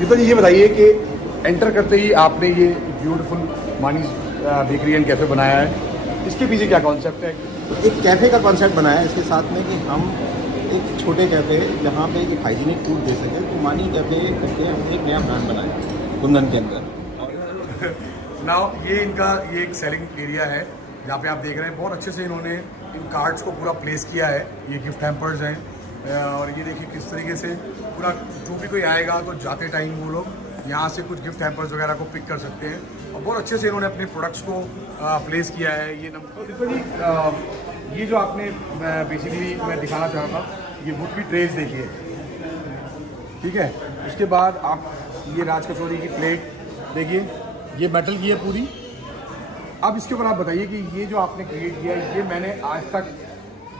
तो ये बताइए कि एंटर करते ही आपने ये ब्यूटीफुल मानीज बेकरी एंड कैफ़े बनाया है, इसके पीछे क्या कॉन्सेप्ट है? एक कैफ़े का कॉन्सेप्ट बनाया है इसके साथ में कि हम एक छोटे कैफ़े जहाँ पे एक हाइजीनिक फूड दे सकें, तो मानी कैफ़े करके हमने एक नया ब्रांड बनाया कुंदन के अंदर। नाउ ये इनका ये एक सेलिंग एरिया है जहाँ पे आप देख रहे हैं बहुत अच्छे से इन्होंने इन कार्ड्स को पूरा प्लेस किया है। ये गिफ्ट हैम्पर्स हैं और ये देखिए किस तरीके से पूरा जो भी कोई आएगा तो जाते टाइम वो लोग यहाँ से कुछ गिफ्ट हैम्पर्स वगैरह को पिक कर सकते हैं और बहुत अच्छे से इन्होंने अपने प्रोडक्ट्स को प्लेस किया है। ये देखो जी, ये जो आपने बेसिकली मैं दिखाना चाह रहा था, ये वुड की ट्रेस देखिए, ठीक है। उसके बाद आप ये राज कचौरी की प्लेट देखिए, ये मेटल की है पूरी। अब इसके ऊपर आप बताइए कि ये जो आपने क्रिएट किया है, ये मैंने आज तक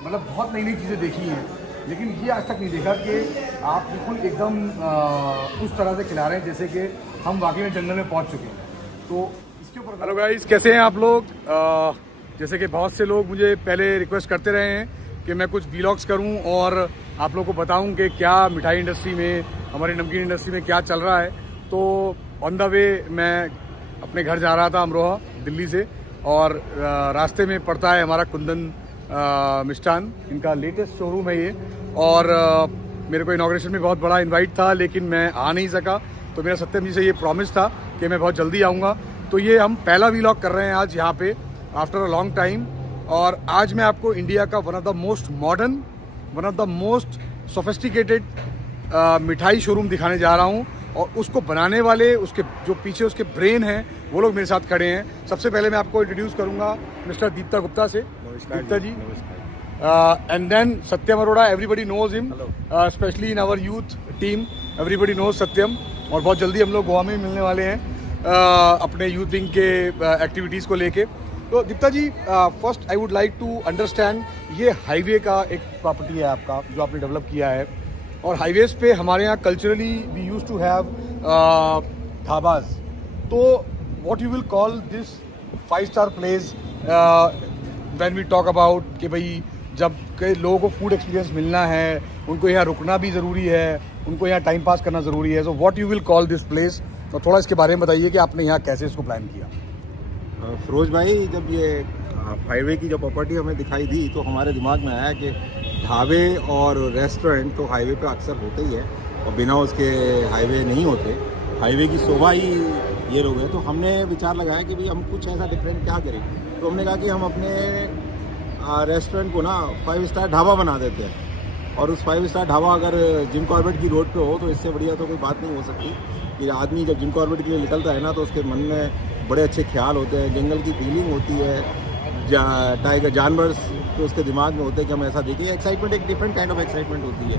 मतलब बहुत नई नई चीज़ें देखी हैं, लेकिन ये आज तक नहीं देखा कि आप बिल्कुल एकदम उस तरह से खिला रहे हैं जैसे कि हम वाकई में जंगल में पहुंच चुके हैं। तो इसके ऊपर हेलो गाइस, कैसे हैं आप लोग? जैसे कि बहुत से लोग मुझे पहले रिक्वेस्ट करते रहे हैं कि मैं कुछ व्लॉग्स करूं और आप लोगों को बताऊं कि क्या मिठाई इंडस्ट्री में, हमारी नमकीन इंडस्ट्री में क्या चल रहा है। तो ऑन द वे मैं अपने घर जा रहा था अमरोहा दिल्ली से, और रास्ते में पड़ता है हमारा कुंदन मिष्ठान, इनका लेटेस्ट शोरूम है ये। और मेरे को इनॉग्रेशन में बहुत बड़ा इनवाइट था, लेकिन मैं आ नहीं सका। तो मेरा सत्यम जी से ये प्रॉमिस था कि मैं बहुत जल्दी आऊँगा। तो ये हम पहला व्लॉग कर रहे हैं आज यहाँ पे आफ्टर अ लॉन्ग टाइम। और आज मैं आपको इंडिया का one of the most modern, one of the most sophisticated मिठाई शोरूम दिखाने जा रहा हूँ। और उसको बनाने वाले, उसके जो पीछे उसके ब्रेन हैं, वो लोग मेरे साथ खड़े हैं। सबसे पहले मैं आपको इंट्रोड्यूस करूंगा मिस्टर दीप्ता गुप्ता से। Deepta ji, and then Satyam Arora, everybody knows him, specially in our youth team, everybody knows Satyam. और बहुत जल्दी हम लोग गोवा में मिलने वाले हैं अपने यूथ विंग के एक्टिविटीज़ को लेके। तो Deepta ji, first I would like to understand, ये हाईवे का एक प्रॉपर्टी है आपका जो आपने डेवलप किया है, और हाईवेज पे हमारे यहाँ culturally we use to have dhabas. तो what you will call this five star place when we talk about कि भाई जब कई लोगों को फूड एक्सपीरियंस मिलना है, उनको यहाँ रुकना भी ज़रूरी है, उनको यहाँ टाइम पास करना ज़रूरी है। So what you will call this place, तो थोड़ा इसके बारे में बताइए कि आपने यहाँ कैसे इसको प्लान किया। फिरोज भाई, जब ये हाईवे की जब प्रॉपर्टी हमें दिखाई दी तो हमारे दिमाग में आया कि ढाबे और रेस्टोरेंट तो हाईवे पे अक्सर होते ही है और बिना उसके हाईवे नहीं होते। हाईवे की शोभा ही ये लोग हैं। तो हमने विचार लगाया कि भाई हम कुछ ऐसा डिफरेंट क्या करें। तो हमने कहा कि हम अपने रेस्टोरेंट को ना 5-स्टार ढाबा बना देते हैं। और उस 5-स्टार ढाबा अगर जिम कॉर्बेट की रोड पे हो तो इससे बढ़िया तो कोई बात नहीं हो सकती। कि आदमी जब जिम कॉर्बेट के लिए निकलता है ना, तो उसके मन में बड़े अच्छे ख्याल होते हैं, जंगल की फीलिंग होती है, टाइगर जानवर तो उसके दिमाग में होते हैं कि हम ऐसा देखें। एक्साइटमेंट एक डिफरेंट काइंड ऑफ एक्साइटमेंट होती है।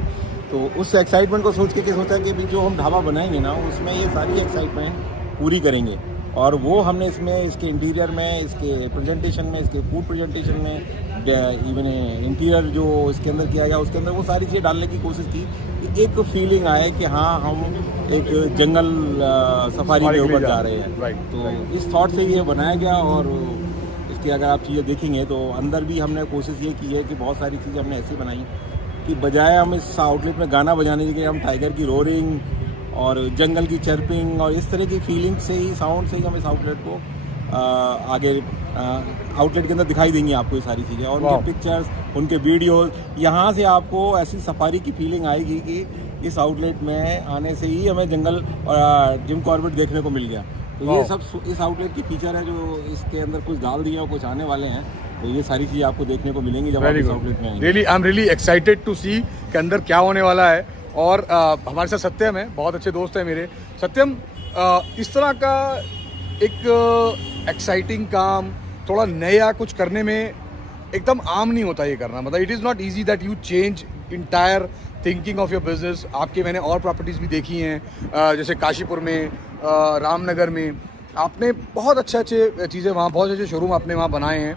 तो उस एक्साइटमेंट को सोच के सोचा कि भी जो हम ढाबा बनाएंगे ना, उसमें ये सारी एक्साइटमेंट पूरी करेंगे। और वो हमने इसमें, इसके इंटीरियर में, इसके प्रेजेंटेशन में, इसके फूड प्रेजेंटेशन में, इवन इंटीरियर जो इसके अंदर किया गया उसके अंदर वो सारी चीज़ें डालने की कोशिश की कि एक फीलिंग आए कि हाँ हम एक जंगल सफारी के ऊपर जा रहे हैं। तो इस थॉट से ये बनाया गया। और इसकी अगर आप चीज़ें देखेंगे तो अंदर भी हमने कोशिश ये की है कि बहुत सारी चीज़ें हमने ऐसी बनाई कि बजाय हम इस आउटलेट में गाना बजाने के लिए हम टाइगर की रोरिंग और जंगल की चर्पिंग और इस तरह की फीलिंग से ही, साउंड से ही हम इस आउटलेट को आगे आउटलेट के अंदर दिखाई देंगी आपको ये सारी चीज़ें। और उनके पिक्चर्स, उनके वीडियोस, यहाँ से आपको ऐसी सफारी की फीलिंग आएगी कि इस आउटलेट में आने से ही हमें जंगल और जिम कॉर्बेट देखने को मिल गया। तो ये सब इस आउटलेट की फीचर है जो इसके अंदर कुछ डाल दिए और कुछ आने वाले हैं। तो ये सारी चीज़ें आपको देखने को मिलेंगी जब आप इस आउटलेट में आएंगे। Really I am really excited to see कि अंदर क्या होने वाला है। और हमारे साथ सत्यम है, बहुत अच्छे दोस्त हैं मेरे। सत्यम, इस तरह का एक एक्साइटिंग काम, थोड़ा नया कुछ करने में एकदम आम नहीं होता ये करना। मतलब it is not easy that you change entire thinking of your business. आपके मैंने और प्रॉपर्टीज़ भी देखी हैं, जैसे काशीपुर में, रामनगर में आपने बहुत अच्छे चीज़ें, वहाँ बहुत अच्छे शोरूम आपने वहाँ बनाए हैं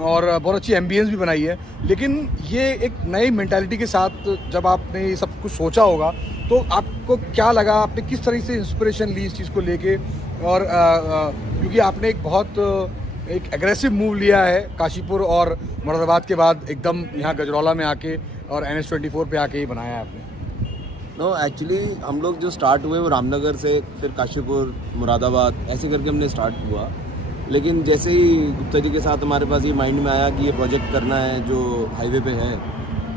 और बहुत अच्छी एम्बियंस भी बनाई है। लेकिन ये एक नई मेंटालिटी के साथ जब आपने ये सब कुछ सोचा होगा तो आपको क्या लगा, आपने किस तरह से इंस्पिरेशन ली इस चीज़ को लेके? और क्योंकि आपने एक बहुत एक एग्रेसिव मूव लिया है काशीपुर और मुरादाबाद के बाद, एकदम यहाँ गजरौला में आके और NH24 पे आके ही बनाया है आपने। नो एक्चुअली हम लोग जो स्टार्ट हुए वो रामनगर से, फिर काशीपुर, मुरादाबाद, ऐसे करके हमने स्टार्ट हुआ। लेकिन जैसे ही गुप्ता जी के साथ हमारे पास ये माइंड में आया कि ये प्रोजेक्ट करना है जो हाईवे पे है,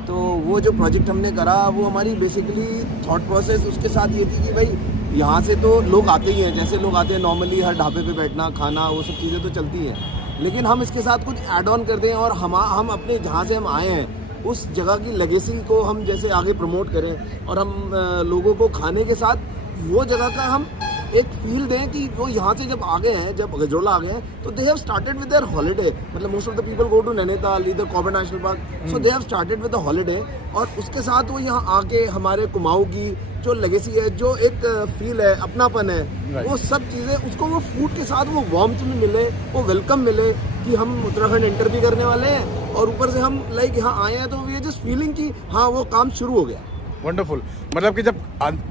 तो वो जो प्रोजेक्ट हमने करा वो हमारी बेसिकली थॉट प्रोसेस उसके साथ ये थी कि भाई यहाँ से तो लोग आते ही हैं, जैसे लोग आते हैं नॉर्मली हर ढाबे पे बैठना, खाना, वो सब चीज़ें तो चलती हैं, लेकिन हम इसके साथ कुछ ऐड ऑन कर दें और हम अपने जहाँ से हम आए हैं उस जगह की लेगेसी को हम जैसे आगे प्रमोट करें और हम लोगों को खाने के साथ वो जगह का हम एक फील दें कि वो यहाँ से जब आ गए हैं, जब गजरोला आ गए हैं, तो they have started with their holiday. मतलब most of the people go to Nainital, इधर Corbett national park, so they have started with the holiday, और उसके साथ वो यहाँ आके हमारे कुमाऊँ की जो लेगेसी है, जो एक फील है, अपनापन है, वो सब चीज़ें उसको वो फूड के साथ वो वार्मथ में मिले, वो वेलकम मिले कि हम उत्तराखंड एंटर भी करने वाले हैं और ऊपर से हम लाइक यहाँ आए हैं, तो वी आर जस्ट फीलिंग कि हाँ वो काम शुरू हो गया। वंडरफुल। मतलब कि जब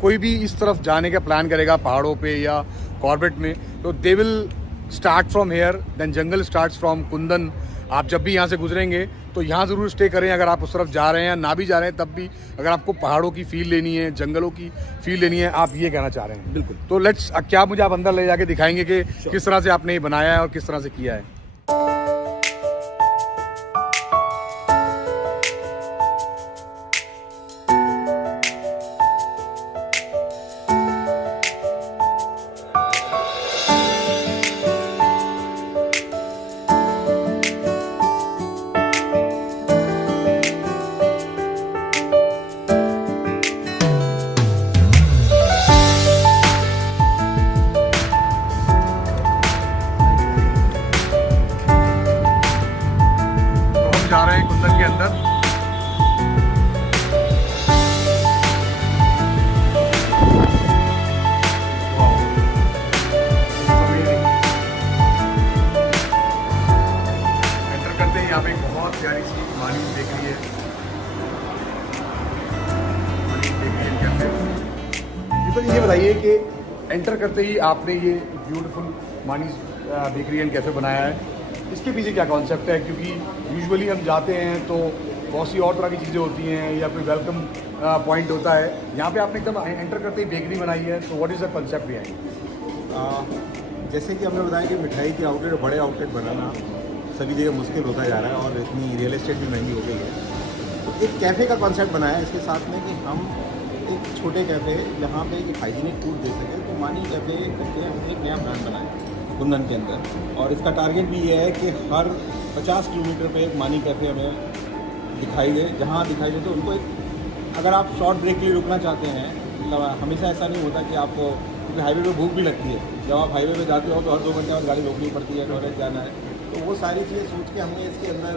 कोई भी इस तरफ जाने का प्लान करेगा पहाड़ों पे या कॉर्बेट में, तो they will start from here, then jungle starts from Kundan. आप जब भी यहाँ से गुजरेंगे तो यहाँ ज़रूर स्टे करें, अगर आप उस तरफ जा रहे हैं, ना भी जा रहे हैं तब भी, अगर आपको पहाड़ों की फील लेनी है, जंगलों की फील लेनी है, आप ये कहना चाह रहे हैं। बिल्कुल। तो लेट्स, क्या मुझे आप अंदर ले जाके दिखाएंगे कि किस तरह से आपने ये बनाया है और किस तरह से किया है। जा रहे हैं कुंदन के अंदर। एंटर करते ही यहाँ पे एक बहुत प्यारी सी मानी बेकरी है, तो ये बताइए कि एंटर करते ही आपने ये ब्यूटीफुल मानी बेकरी एंड कैफे बनाया है, इसके पीछे क्या कॉन्सेप्ट है? क्योंकि यूजुअली हम जाते हैं तो बहुत सी और तरह की चीज़ें होती हैं या कोई वेलकम पॉइंट होता है, यहाँ पे आपने एकदम एंटर करते ही बेकरी बनाई है, तो what is the concept behind? जैसे कि हमने बताया कि मिठाई के आउटलेट, बड़े आउटलेट बनाना सभी जगह मुश्किल होता जा रहा है और इतनी रियल एस्टेट भी महंगी हो गई है, तो एक कैफ़े का कॉन्सेप्ट बनाया है इसके साथ में कि हम एक छोटे कैफ़े जहाँ पे एक हाइजीनिक फूड दे सकें, तो मानी कैफ़े करके हमने एक नया ब्रांड बनाया कुंदन के अंदर, और इसका टारगेट भी ये है कि हर 50 किलोमीटर पे एक मानी कैफ़े हमें दिखाई दे, जहाँ दिखाई दे तो उनको एक, अगर आप शॉर्ट ब्रेक के लिए रुकना चाहते हैं, मतलब हमेशा ऐसा नहीं होता कि आपको, क्योंकि हाईवे पे भूख भी लगती है, जब आप हाईवे पे जाते हो तो हर 2 घंटे बाद गाड़ी रोकनी पड़ती है, टॉयलेट जाना है, तो वो सारी चीज़ें सोच के हमने इसके अंदर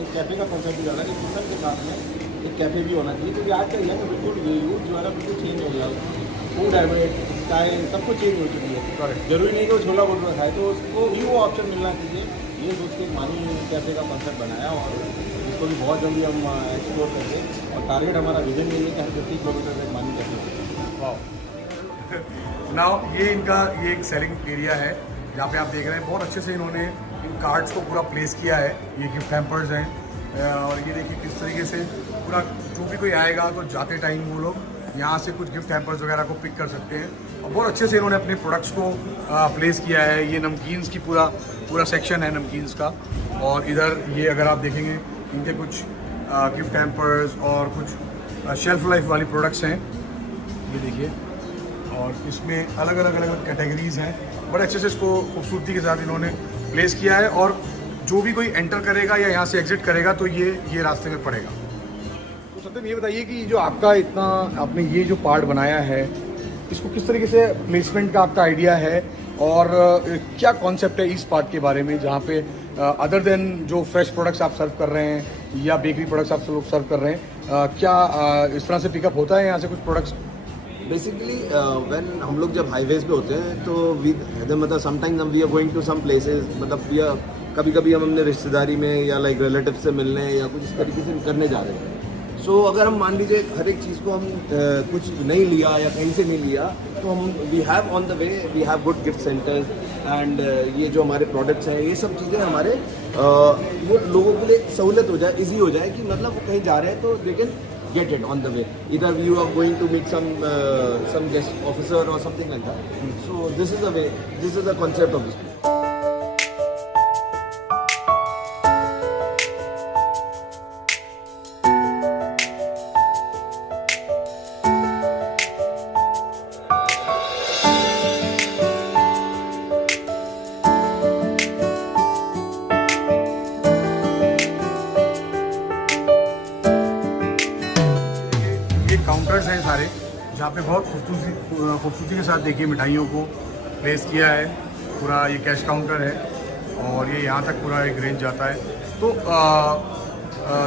एक कैफ़े का कॉन्सेप्ट भी डाला कि कुंदन के साथ में एक कैफ़े भी होना चाहिए, क्योंकि आज का यंग बिल्कुल यूथ जो है ना बिल्कुल चेंज हो गया, फूड हैबिट, स्टाइल, सब कुछ चेंज हो चुकी है। जरूरी नहीं कि वो छोला भटूरा खाए, तो उसको भी वो ऑप्शन मिलना चाहिए, ये सोच के मानी कैफ़े का कॉन्सेप्ट बनाया और इसको भी बहुत जल्दी हम एक्सप्लोर करेंगे, और टारगेट हमारा विजन यही है कि हर 50 किलोमीटर तक मानी कैफ़े। वाह। नाउ ये इनका ये एक सेलिंग एरिया है जहाँ पे आप देख रहे हैं बहुत अच्छे से इन्होंने इन कार्ड्स को पूरा प्लेस किया है, ये गिफ्ट हैम्पर्स हैं, और ये देखिए किस तरीके से पूरा, जो भी कोई आएगा तो जाते टाइम वो लोग यहाँ से कुछ गिफ्ट हैम्पर्स वगैरह को पिक कर सकते हैं, और बहुत अच्छे से इन्होंने अपने प्रोडक्ट्स को प्लेस किया है। ये नमकीन्स की पूरा सेक्शन है नमकीन्स का, और इधर ये अगर आप देखेंगे इनके कुछ गिफ्ट हैम्पर्स और कुछ शेल्फ लाइफ वाली प्रोडक्ट्स हैं, ये देखिए, और इसमें अलग अलग कैटेगरीज हैं, बड़े अच्छे से इसको खूबसूरती के साथ इन्होंने प्लेस किया है, और जो भी कोई एंटर करेगा या यहाँ से एग्जिट करेगा तो ये रास्ते में पड़ेगा। तो सत्यम ये बताइए कि जो आपका इतना, आपने ये जो पार्ट बनाया है, इसको किस तरीके से प्लेसमेंट का आपका आइडिया है, और क्या कॉन्सेप्ट है इस पार्ट के बारे में, जहाँ पे अदर देन जो फ्रेश प्रोडक्ट्स आप सर्व कर रहे हैं या बेकरी प्रोडक्ट्स आप लोग सर्व कर रहे हैं, क्या इस तरह से पिकअप होता है यहाँ से कुछ प्रोडक्ट्स? बेसिकली व्हेन हम लोग जब हाईवेज पे होते हैं तो मतलब sometimes we are going to some places, मतलब वी आर कभी हम अपने रिश्तेदारी में या लाइक रिलेटिव से मिलने या कुछ इस तरीके से करने जा रहे हैं। सो अगर हम मान लीजिए हर एक चीज़ को हम कुछ नहीं लिया या कहीं से नहीं लिया, तो हम we have on the way, we have good gift centres and ये जो हमारे प्रोडक्ट्स हैं, ये सब चीज़ें हमारे वो लोगों के लिए सहूलत हो जाए, ईजी हो जाए कि मतलब वो कहीं जा रहे हैं तो they can get it on the way. Either you are going to meet some guest officer or something like that. So this is the way. This is the concept of this place. Counters हैं सारे जहाँ पे बहुत खूबसूरती के साथ देखिए मिठाइयों को प्लेस किया है। पूरा ये कैश काउंटर है और ये यहाँ तक पूरा एक रेंज जाता है। तो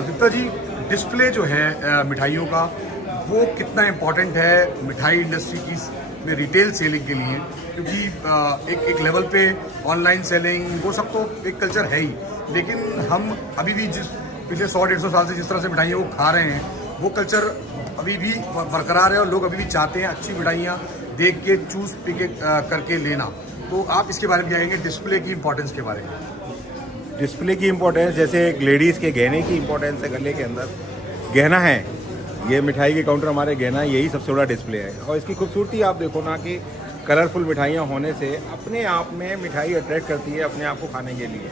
दीप्ता जी, डिस्प्ले जो है मिठाइयों का वो कितना इम्पोर्टेंट है मिठाई इंडस्ट्री की में रिटेल सेलिंग के लिए? क्योंकि एक लेवल पे ऑनलाइन सेलिंग वो सब तो एक कल्चर है ही, लेकिन हम अभी भी जिस पिछले 100-150 साल से जिस तरह से मिठाइयों को खा रहे हैं वो कल्चर अभी भी बरकरार है और लोग अभी भी चाहते हैं अच्छी मिठाइयाँ देख के चूज पिक करके लेना। तो आप इसके बारे में क्या कहेंगे, डिस्प्ले की इंपॉर्टेंस के बारे में? डिस्प्ले की इम्पोर्टेंस जैसे एक लेडीज़ के गहने की इम्पोर्टेंस है, गले के अंदर गहना है, ये मिठाई के काउंटर हमारे गहना यही सबसे बड़ा डिस्प्ले है। और इसकी खूबसूरती आप देखो ना कि कलरफुल मिठाइयाँ होने से अपने आप में मिठाई अट्रैक्ट करती है अपने आप को खाने के लिए।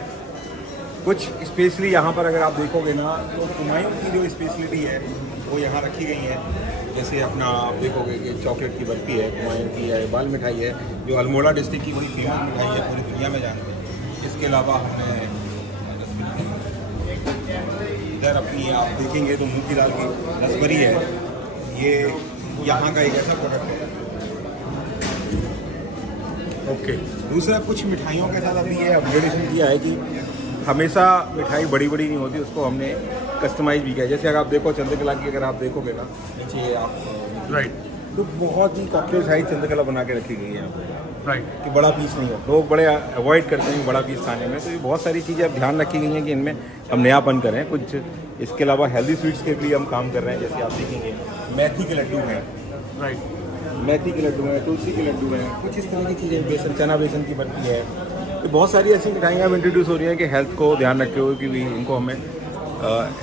कुछ स्पेशली यहाँ पर अगर आप देखोगे ना तो हुमायूं की जो स्पेशलिटी है वो यहाँ रखी गई है। जैसे अपना आप देखोगे कि चॉकलेट की बर्फ़ी है, हुमायूं की है, बाल मिठाई है जो अल्मोड़ा डिस्ट्रिक्ट की बड़ी फेमस मिठाई है, पूरी दुनिया में जानते हैं। इसके अलावा हमने इधर अपनी आप देखेंगे तो मूंग की दाल की रसबरी है, ये यहाँ का एक ऐसा प्रोडक्ट है। ओके। दूसरा कुछ मिठाइयों के साथ अभी ये अपग्रेडेशन किया है कि हमेशा मिठाई बड़ी बड़ी नहीं होती, उसको हमने कस्टमाइज भी किया है। जैसे अगर आप देखो चंद्रकला की, अगर आप देखोगे ना नीचे आप राइट, तो बहुत ही कपड़े साइज चंद्रकला बना के रखी गई है यहाँ पे, राइट, कि बड़ा पीस नहीं हो। लोग बड़े अवॉइड करते हैं बड़ा पीस खाने में, तो ये बहुत सारी चीज़ें अब ध्यान रखी गई हैं कि इनमें हम नयापन करें। कुछ इसके अलावा हेल्दी स्वीट्स के भी हम काम कर रहे हैं। जैसे आप देखेंगे मेथी के लड्डू हैं, राइट, मेथी के लड्डू हैं, तुलसी के लड्डू हैं, कुछ इस तरह की चीज़ें, बेसन चना बेसन की बर्फी है। तो बहुत सारी ऐसी मिठाइयाँ अब इंट्रोड्यूस हो रही हैं कि हेल्थ को ध्यान रखते हुए कि भी इनको हमें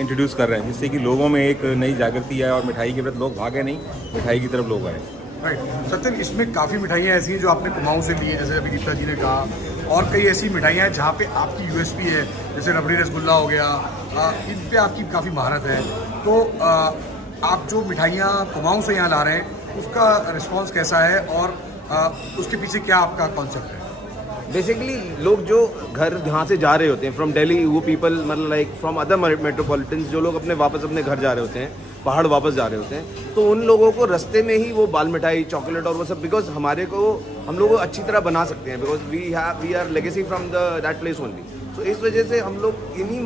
इंट्रोड्यूस कर रहे हैं, जिससे कि लोगों में एक नई जागृति है और मिठाई के प्रति लोग भागे नहीं, मिठाई की तरफ लोग आए। राइट। सत्यन, इसमें काफ़ी मिठाइयाँ ऐसी हैं जो आपने कुमाऊं से ली है, जैसे अभी गीता जी ने कहा, और कई ऐसी मिठाइयाँ हैं जहाँ पे आपकी यूएसपी है, जैसे रबड़ी रसगुल्ला हो गया, इन पे आपकी काफ़ी महारत है। तो आप जो मिठाइयाँ कुमाऊं से यहाँ ला रहे हैं उसका रिस्पॉन्स कैसा है और उसके पीछे क्या आपका कॉन्सेप्ट है? बेसिकली लोग जो घर यहाँ से जा रहे होते हैं फ्रॉम दिल्ली, वो पीपल मतलब लाइक फ्रॉम अदर मेट्रोपॉलिटन्स, जो लोग वापस अपने घर जा रहे होते हैं, पहाड़ वापस जा रहे होते हैं, तो उन लोगों को रास्ते में ही वो बाल मिठाई, चॉकलेट और वो सब, बिकॉज हम लोग अच्छी तरह बना सकते हैं, because we are legacy from that place only. तो इस वजह से हम लोग इन्हीं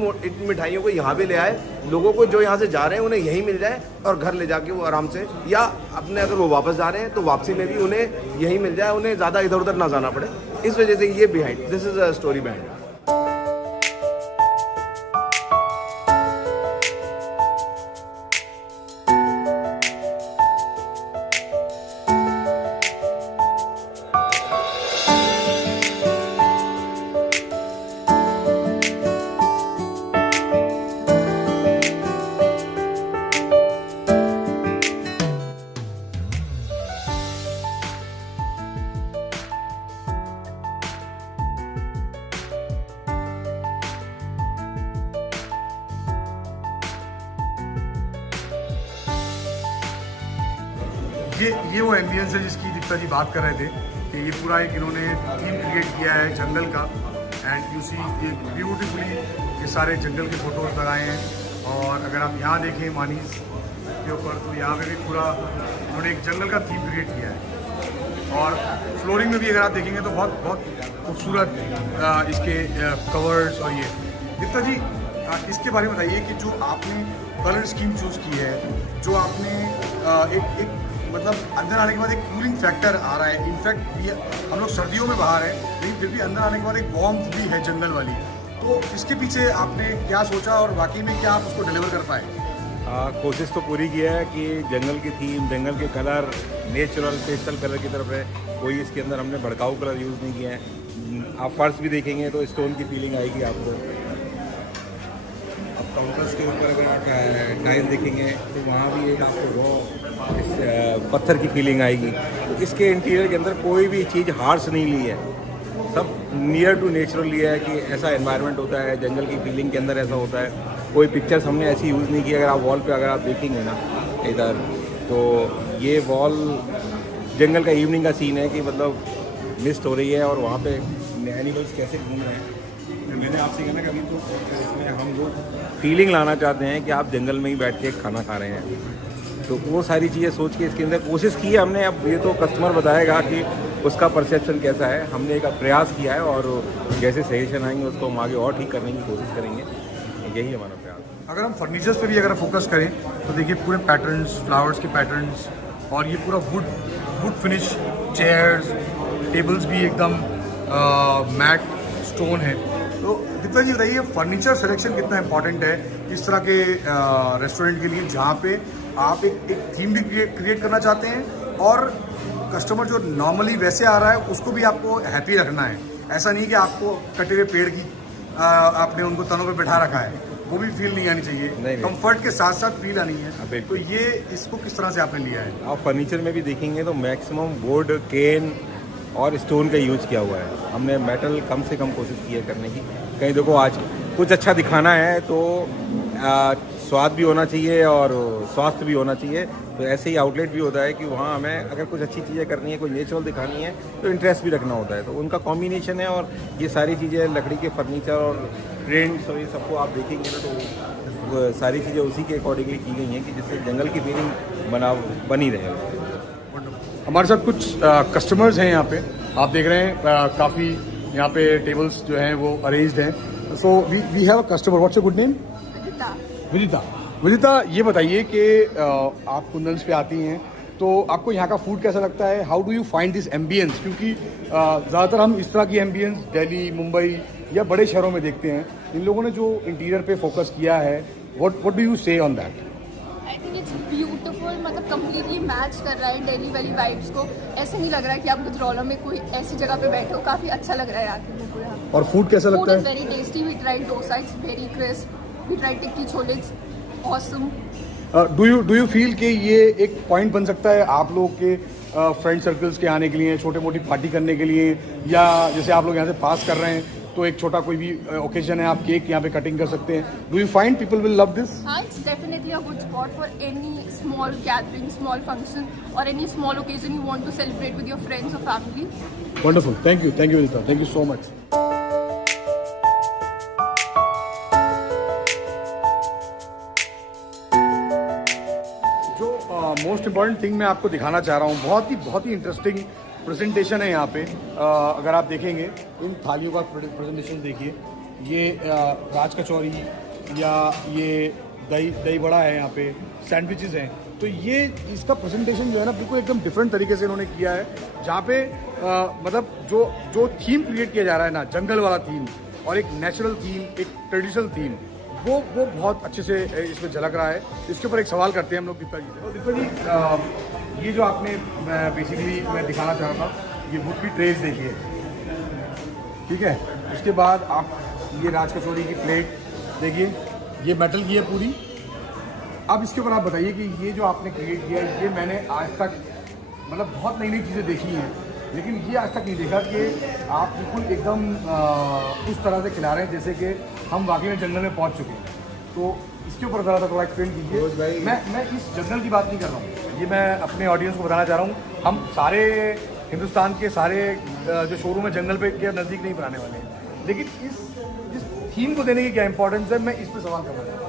मिठाइयों को यहाँ पे ले आए, लोगों को जो यहाँ से जा रहे हैं उन्हें यहीं मिल जाए और घर ले जाके वो आराम से, या अपने अगर वो वापस जा रहे हैं तो वापसी में भी उन्हें यहीं मिल जाए, उन्हें ज़्यादा इधर उधर ना जाना पड़े। इस वजह से ये behind, this is a story behind. ये वो एम्बियंस है जिसकी दीप्ता जी बात कर रहे थे कि ये पूरा एक इन्होंने थीम क्रिएट किया है जंगल का, एंड यू सी ये ब्यूटीफुली ये सारे जंगल के फोटोज लगाए हैं। और अगर आप यहाँ देखें मानीस के ऊपर, तो यहाँ पे भी पूरा उन्होंने एक जंगल का थीम क्रिएट किया है। और फ्लोरिंग में भी अगर आप देखेंगे तो बहुत बहुत खूबसूरत इसके कवर्स। और ये दीप्ता जी इसके बारे में बताइए कि जो आपने कलर स्कीम चूज़ की है, जो आपने एक मतलब अंदर आने के बाद एक कूलिंग फैक्टर आ रहा है। इनफैक्ट हम लोग सर्दियों में बाहर हैं, लेकिन फिर भी अंदर आने के बाद एक वार्मथ भी है जंगल वाली। तो इसके पीछे आपने क्या सोचा और वाकई में क्या आप उसको डिलीवर कर पाए? कोशिश तो पूरी की है कि जंगल की थीम, जंगल के कलर, नेचुरल पेस्टल कलर की तरफ है। कोई इसके अंदर हमने भड़काऊ कलर यूज़ नहीं किया है। आप फर्श भी देखेंगे तो स्टोन की फीलिंग आएगी आपको। काउंटर्स के ऊपर अगर आप टाइल देखेंगे तो वहाँ भी एक आपको रॉ पत्थर की फीलिंग आएगी। तो इसके इंटीरियर के अंदर कोई भी चीज़ हार्श नहीं ली है, सब नियर टू नेचुरल लिया है कि ऐसा एनवायरनमेंट होता है, जंगल की फीलिंग के अंदर ऐसा होता है। कोई पिक्चर्स हमने ऐसी यूज़ नहीं की। अगर आप वॉल पे अगर आप देखेंगे ना इधर, तो ये वॉल जंगल का इवनिंग का सीन है कि मतलब मिस्ट हो रही है और वहाँ पे एनिमल्स कैसे घूम रहे हैं। मैंने आपसे कहा ना कभी तो इसमें हम लोग फीलिंग लाना चाहते हैं कि आप जंगल में ही बैठ के खाना खा रहे हैं, तो वो सारी चीज़ें सोच के इसके अंदर कोशिश की है हमने। अब ये तो कस्टमर बताएगा कि उसका परसेप्शन कैसा है। हमने एक प्रयास किया है और जैसे सजेशन आएंगे उसको हम आगे और ठीक करने की कोशिश करेंगे, यही हमारा प्रयास है। अगर हम फर्नीचर्स पे भी अगर फोकस करें तो देखिए पूरे पैटर्न्स, फ्लावर्स के पैटर्न्स, और ये पूरा वुड फिनिश, चेयर्स, टेबल्स भी एकदम मैट स्टोन है। तो दीपिका जी बताइए, फर्नीचर सिलेक्शन कितना इंपॉर्टेंट है इस तरह के रेस्टोरेंट के लिए, जहाँ पे आप एक थीम भी क्रिएट करना चाहते हैं और कस्टमर जो नॉर्मली वैसे आ रहा है उसको भी आपको हैप्पी रखना है। ऐसा नहीं कि आपको कटे हुए पेड़ की आपने उनको तनों पे बैठा रखा है, वो भी फील नहीं आनी चाहिए। कंफर्ट के साथ साथ फील आनी है। तो ये इसको किस तरह से आपने लिया है? आप फर्नीचर में भी देखेंगे तो मैक्सिमम वुड, केन और स्टोन का यूज़ किया हुआ है। हमने मेटल कम से कम कोशिश की है करने की। कहीं देखो आज कुछ अच्छा दिखाना है तो स्वाद भी होना चाहिए और स्वास्थ्य भी होना चाहिए। तो ऐसे ही आउटलेट भी होता है कि वहाँ हमें अगर कुछ अच्छी चीज़ें करनी है, कोई नेचुरल दिखानी है तो इंटरेस्ट भी रखना होता है। तो उनका कॉम्बिनेशन है और ये सारी चीज़ें लकड़ी के फर्नीचर और प्रिंट्स और ये सबको आप देखेंगे ना तो सारी चीज़ें उसी के अकॉर्डिंगली की गई हैं कि जिससे जंगल की फीलिंग बनी रहे। हमारे साथ कुछ कस्टमर्स हैं यहाँ पे, आप देख रहे हैं काफ़ी यहाँ पे टेबल्स जो हैं वो अरेंज्ड हैं। So we have a customer, what's your good name? Vidita, ये बताइए कि आप कुंदन्स पे आती हैं तो आपको यहाँ का फूड कैसा लगता है? How do you find this ambience? क्योंकि ज़्यादातर हम इस तरह की एम्बियंस दिल्ली, मुंबई या बड़े शहरों में देखते हैं। इन लोगों ने जो इंटीरियर पे फोकस किया है, व्हाट डू यू से on that? I think it's beautiful, मतलब कम्प्लीटली मैच कर रहा है दिल्ली वाली वाइब्स को। ऐसे नहीं लग रहा है कि आप गुजरौला में कोई ऐसी जगह पे बैठे हो। काफ़ी अच्छा लग रहा है आके मेरे को यहाँ। और फूड कैसा लगता है? Food is very tasty. We tried dosa, it's very crisp. We tried tikki chole, it's awesome. Do you feel कि ये एक पॉइंट बन सकता है आप लोग के फ्रेंड सर्कल्स के आने के लिए, छोटे मोटी पार्टी करने के लिए, या जैसे आप लोग यहाँ से पास कर रहे हैं तो एक छोटा कोई भी ओकेजन है, आप केक यहाँ पे कटिंग कर सकते हैं? Do you find people will love this? हाँ, it's definitely a good spot for any small gathering, small function और any small occasion you want to celebrate with your friends और family. Wonderful, thank you Vidita, thank you so much. Most important thing मैं आपको दिखाना चाह रहा हूँ, बहुत ही interesting presentation है यहाँ पे। अगर आप देखेंगे इन थालियों का प्रेजेंटेशन देखिए, ये राज कचौरी या ये दही बड़ा है, यहाँ पे सैंडविचेस हैं। तो ये इसका प्रेजेंटेशन जो है ना बिल्कुल एकदम डिफरेंट तरीके से इन्होंने किया है, जहाँ पे मतलब जो थीम क्रिएट किया जा रहा है ना, जंगल वाला थीम और एक नेचुरल थीम, एक ट्रेडिशनल थीम, वो बहुत अच्छे से इसमें झलक रहा है। इसके ऊपर एक सवाल करते हैं हम लोग दीपिका जी से। तो दीपिका जी, ये जो आपने बेसिकली मैं दिखाना चाह रहा था, ये वुड की ट्रेस देखिए, ठीक है। उसके बाद आप ये राज कचौड़ी की प्लेट देखिए, ये मेटल की है पूरी। अब इसके ऊपर आप बताइए कि ये जो आपने क्रिएट किया है, ये मैंने आज तक मतलब बहुत नई चीज़ें देखी हैं, लेकिन ये आज तक नहीं देखा कि आप बिल्कुल एकदम उस तरह से खिला रहे हैं जैसे कि हम वाकई में जंगल में पहुंच चुके हैं। तो इसके ऊपर ज़रा थोड़ा एक्सप्लेन कीजिए। मैं इस जंगल की बात नहीं कर रहा हूँ, ये मैं अपने ऑडियंस को बताना चाह रहा हूँ। हम सारे हिंदुस्तान के सारे जो शोरूम है जंगल पे के नज़दीक नहीं बनाने वाले हैं, लेकिन इस थीम को देने की क्या इंपॉर्टेंस है, मैं इस पर सवाल करना चाहता हूँ।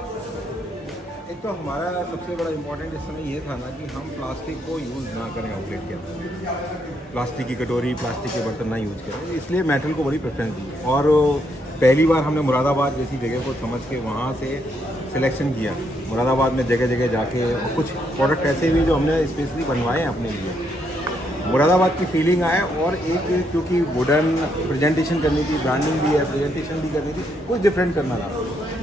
एक तो हमारा सबसे बड़ा इम्पोर्टेंट इस समय ये था ना कि हम प्लास्टिक को यूज़ ना करें आउटलेट के अंदर, प्लास्टिक की कटोरी, प्लास्टिक के बर्तन ना यूज़ करें, इसलिए मेटल को बड़ी प्रेफरेंस दी। और पहली बार हमने मुरादाबाद जैसी जगह को समझ के वहाँ से सिलेक्शन किया। मुरादाबाद में जगह जगह जाके और कुछ प्रोडक्ट ऐसे भी जो हमने स्पेशली बनवाए हैं अपने लिए, मुरादाबाद की फीलिंग आए। और एक क्योंकि वुडन प्रेजेंटेशन करनी थी, ब्रांडिंग भी है, प्रेजेंटेशन भी करनी थी, कुछ डिफरेंट करना था,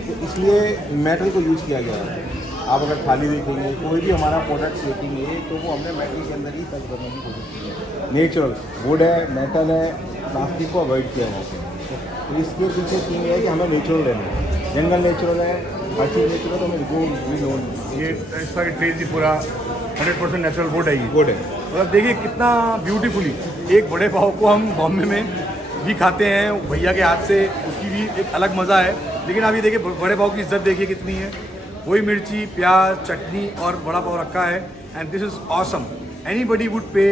तो इसलिए मेटल को यूज़ किया गया है। आप अगर थाली देखेंगे, कोई भी हमारा प्रोडक्ट देखेंगे तो वो हमने मेटल के अंदर ही सर्व करने की कोशिश की है। नेचुरल वुड है, मेटल है, प्लास्टिक को अवॉइड किया हुआ है। तो इसके पीछे थीम है कि हमें नेचुरल रहना है। जंगल नेचुरल है, हर चीज़ नेचुरल तो मैं ये इस तरह की ट्रेस भी पूरा 100% नेचुरल वुड है ये। गुड है। मतलब देखिए कितना ब्यूटीफुली एक बड़े पाव को हम बॉम्बे में भी खाते हैं भैया के हाथ से, उसकी भी एक अलग मज़ा है। लेकिन अभी देखिए बड़े पाव की इज्जत देखिए कितनी है, वही मिर्ची प्याज चटनी और बड़ा पाव रखा है। And this is awesome, anybody would pay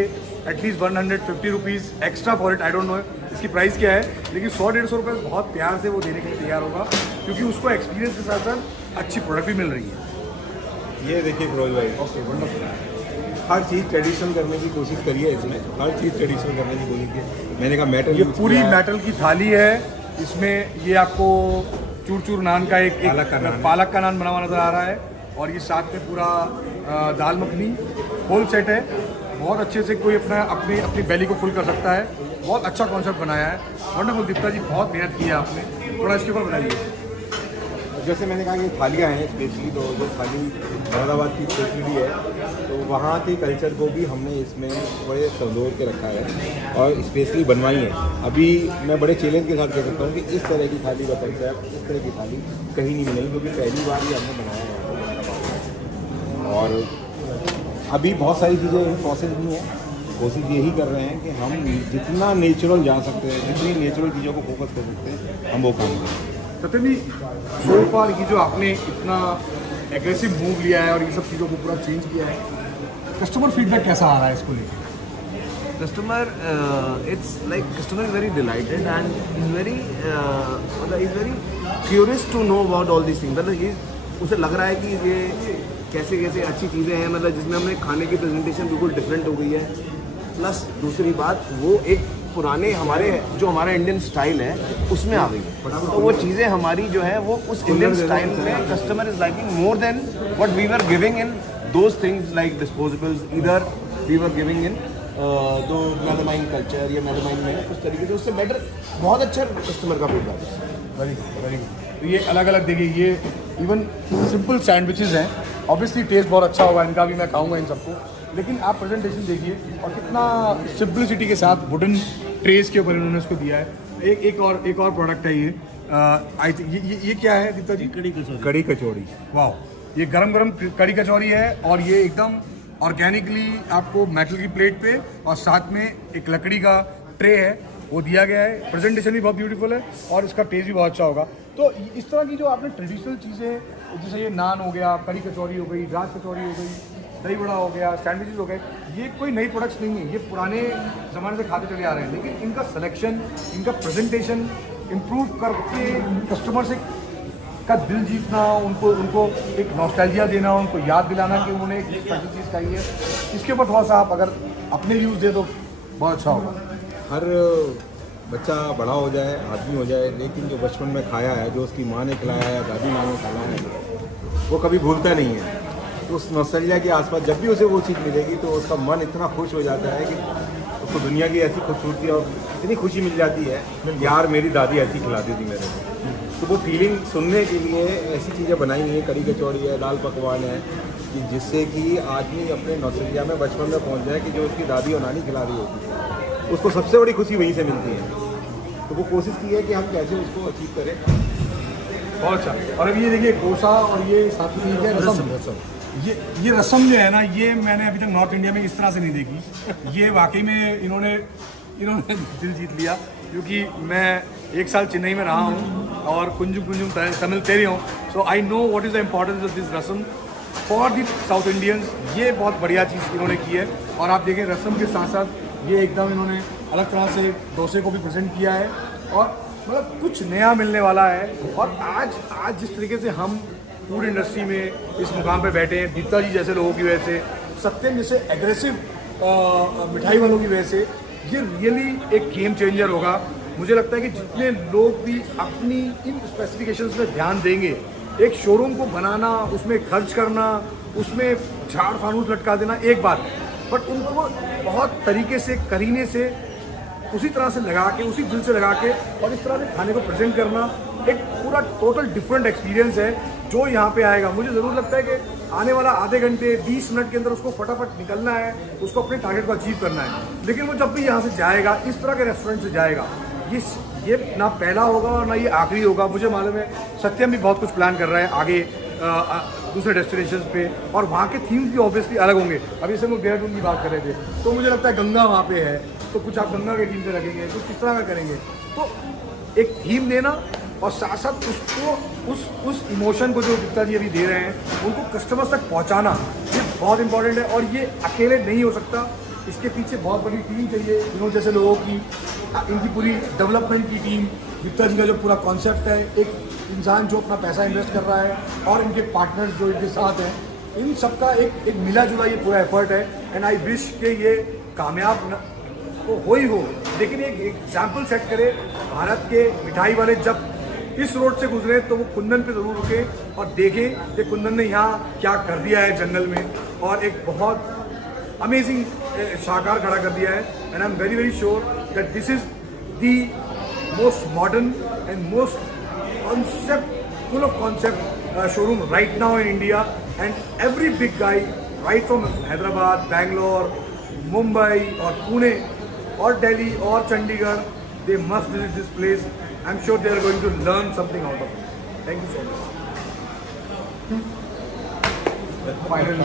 at least 150 rupees extra for it. I don't know इसकी प्राइस क्या है, लेकिन 100-150 रुपये बहुत प्यार से वो देने के लिए तैयार होगा, क्योंकि उसको एक्सपीरियंस के साथ साथ अच्छी प्रोडक्ट भी मिल रही है। ये देखिए फिरोज भाई, ओके वंडरफुल। हर चीज़ ट्रेडिशनल करने की कोशिश करिए इसमें, हर चीज़ ट्रेडिशनल करने की कोशिश की। मैंने कहा मेटल, ये पूरी मेटल की थाली है, इसमें ये आपको चूर चूर नान का एक पालक का नान बना हुआ नज़र आ रहा है, और ये साथ में पूरा दाल मखनी होल सेट है। बहुत अच्छे से कोई अपनी बेली को फुल कर सकता है। बहुत अच्छा कॉन्सेप्ट बनाया है, वंडरफुल। दीप्ता जी बहुत मेहनत की है आपने, थोड़ा इसके ऊपर बताइए। जैसे मैंने कहा कि थालियाँ हैं स्पेशली, तो जो थाली मुरादाबाद की स्पेशलिटी है, तो वहाँ के कल्चर को भी हमने इसमें बड़े संजोर के रखा है और स्पेशली बनवाई है। अभी मैं बड़े चैलेंज के साथ कह सकता हूँ कि इस तरह की थाली का कंसेप्ट, इस तरह की थाली कहीं नहीं मिलेगी, क्योंकि पहली बार ही हमने बनाया है। और अभी बहुत सारी चीज़ें इन प्रोसेस भी हैं, कोशिश यही कर रहे हैं कि हम जितना नेचुरल जा सकते हैं, जितनी नेचुरल चीज़ों को फोकस कर सकते हैं, हम वो काम करें। सत्यम जी, सो फार ये जो आपने इतना एग्रेसिव मूव लिया है और ये सब चीज़ों को पूरा चेंज किया है, कस्टमर फीडबैक कैसा आ रहा है इसको लेकर? Customer, it's like customer is very delighted and is very curious to know about all these things. मतलब उसे लग रहा है कि ये कैसे कैसे अच्छी चीज़ें हैं, मतलब जिसमें हमने खाने की प्रेजेंटेशन बिल्कुल डिफरेंट हो गई है। प्लस दूसरी बात, वो एक पुराने हमारा इंडियन स्टाइल है उसमें आ गई है। तो वो चीज़ें हमारी जो है वो उस इंडियन स्टाइल में customer is liking more than what we were giving in those things like disposables. इधर we were giving in those melamine culture या मेलामाइन में उस तरीके से, उससे बेटर बहुत अच्छा कस्टमर का फीडबैक है। Very good, very good. तो ये अलग अलग देखिए, ये इवन सिंपल सैंडविचेस हैं, ऑब्वियसली टेस्ट बहुत अच्छा होगा इनका भी, मैं खाऊंगा इन सबको। लेकिन आप प्रेजेंटेशन देखिए और कितना सिंपलिसिटी के साथ वुडन ट्रेस के ऊपर इन्होंने इसको दिया है। एक और प्रोडक्ट है ये, आई थिंक ये क्या है दीप्ता जी? कड़ी कचौड़ी। वाह, ये गरम गरम कड़ी कचौरी है, और ये एकदम ऑर्गेनिकली आपको मेटल की प्लेट पे और साथ में एक लकड़ी का ट्रे है वो दिया गया है। प्रेजेंटेशन भी बहुत ब्यूटीफुल है और इसका टेस्ट भी बहुत अच्छा होगा। तो इस तरह की जो आपने ट्रेडिशनल चीज़ें, जैसे ये नान हो गया, कड़ी कचौरी हो गई, राज कचौरी हो गई, दही बड़ा हो गया, सैंडविचेस हो गए, ये कोई नई प्रोडक्ट्स नहीं है, ये पुराने ज़माने से खाते चले आ रहे हैं। लेकिन इनका सिलेक्शन, इनका प्रेजेंटेशन इम्प्रूव करके कस्टमर से का दिल जीतना, उनको एक नॉस्टैल्जिया देना, उनको याद दिलाना कि उन्होंने एक स्पेशल चीज़ खाई है, इसके ऊपर थोड़ा सा आप अगर अपने व्यूज़ दे तो बहुत अच्छा होगा। हर बच्चा बड़ा हो जाए, आदमी हो जाए, लेकिन जो बचपन में खाया है, जो उसकी माँ ने खिलाया है, दादी माँ ने खिलाया है, वो कभी भूलता नहीं है। तो उस नॉस्टैल्जिया के आसपास जब भी उसे वो चीज़ मिलेगी तो उसका मन इतना खुश हो जाता है कि उसको दुनिया की ऐसी खूबसूरती और इतनी खुशी मिल जाती है, यार मेरी दादी ऐसी खिलाती थी मेरे को। तो वो फीलिंग सुनने के लिए ऐसी चीज़ें बनाई हुई है, कड़ी कचौड़ी है, दाल पकवान है, कि जिससे कि आदमी अपने नॉस्टैल्जिया में बचपन में पहुंच जाए कि जो उसकी दादी और नानी खिला रही होती है, उसको सबसे बड़ी खुशी वहीं से मिलती है। तो वो कोशिश की है कि हम कैसे उसको अचीव करें। बहुत अच्छा। और अब ये देखिए डोसा, और ये साथ में ये रसम। ये रसम जो है ना, ये मैंने अभी तक नॉर्थ इंडिया में इस तरह से नहीं देखी। ये वाकई में इन्होंने दिल जीत लिया, क्योंकि मैं 1 साल चेन्नई में रहा हूँ और कुंजुम तमिल तेरे हूँ, so I know what is the importance of this rasam for the south Indians. ये बहुत बढ़िया चीज़ इन्होंने की है। और आप देखें रसम के साथ साथ ये एकदम इन्होंने अलग तरह से डोसे को भी प्रेजेंट किया है, और मतलब कुछ नया मिलने वाला है। और आज जिस तरीके से हम फूड इंडस्ट्री में इस मुकाम पे बैठे हैं, दीप्ता जी जैसे लोगों की वजह से, सत्यम जैसे एग्रेसिव मिठाई वालों की वजह से, ये रियली एक गेम चेंजर होगा। मुझे लगता है कि जितने लोग भी अपनी इन स्पेसिफिकेशंस में ध्यान देंगे, एक शोरूम को बनाना, उसमें खर्च करना, उसमें झाड़ फानूस लटका देना एक बात है, बट उनको बहुत तरीके से, करीने से, उसी तरह से लगा के, उसी दिल से लगा के और इस तरह से खाने को प्रेजेंट करना एक पूरा टोटल डिफरेंट एक्सपीरियंस है जो यहाँ पे आएगा। मुझे ज़रूर लगता है कि आने वाला आधे घंटे 20 मिनट के अंदर उसको फटाफट निकलना है, उसको अपने टारगेट को अचीव करना है। लेकिन वो जब भी यहाँ से जाएगा, इस तरह के रेस्टोरेंट से जाएगा, ये ना पहला होगा और ना ये आखिरी होगा। मुझे मालूम है सत्यम भी बहुत कुछ प्लान कर रहा है आगे दूसरे डेस्टिनेशन पे, और वहाँ के थीम्स भी ऑब्वियसली अलग होंगे। अभी से हम लोग देहरादून की बात कर रहे थे, तो मुझे लगता है गंगा वहाँ पे है, तो कुछ आप गंगा के थीम पे रखेंगे, तो किस तरह का करेंगे। तो एक थीम देना और साथ साथ उसको उस इमोशन को जो गुप्ता जी अभी दे रहे हैं उनको कस्टमर्स तक पहुंचाना, ये बहुत इंपॉर्टेंट है। और ये अकेले नहीं हो सकता, इसके पीछे बहुत बड़ी टीम चाहिए, इन्होंने जैसे लोगों की, इनकी पूरी डेवलपमेंट की टीम, गुप्ता जी का जो पूरा कॉन्सेप्ट है, एक इंसान जो अपना पैसा इन्वेस्ट कर रहा है और इनके पार्टनर्स जो इनके साथ हैं, इन सबका एक मिला जुला ये पूरा एफर्ट है। एंड आई विश कि ये कामयाब तो हो ही हो, लेकिन एक एग्जाम्पल सेट करे। भारत के मिठाई वाले जब इस रोड से गुजरे तो वो कुंदन पे ज़रूर रुके और देखें कि कुंदन ने यहाँ क्या कर दिया है जंगल में, और एक बहुत अमेजिंग शाहकार खड़ा कर दिया है। And I am very very sure that this is the most modern and most concept, full of concept showroom right now in India, and every big guy right from Hyderabad, Bangalore, Mumbai or Pune or Delhi or Chandigarh, they must visit this place. I'm sure they are going to learn something out of it. Thank you so much. Final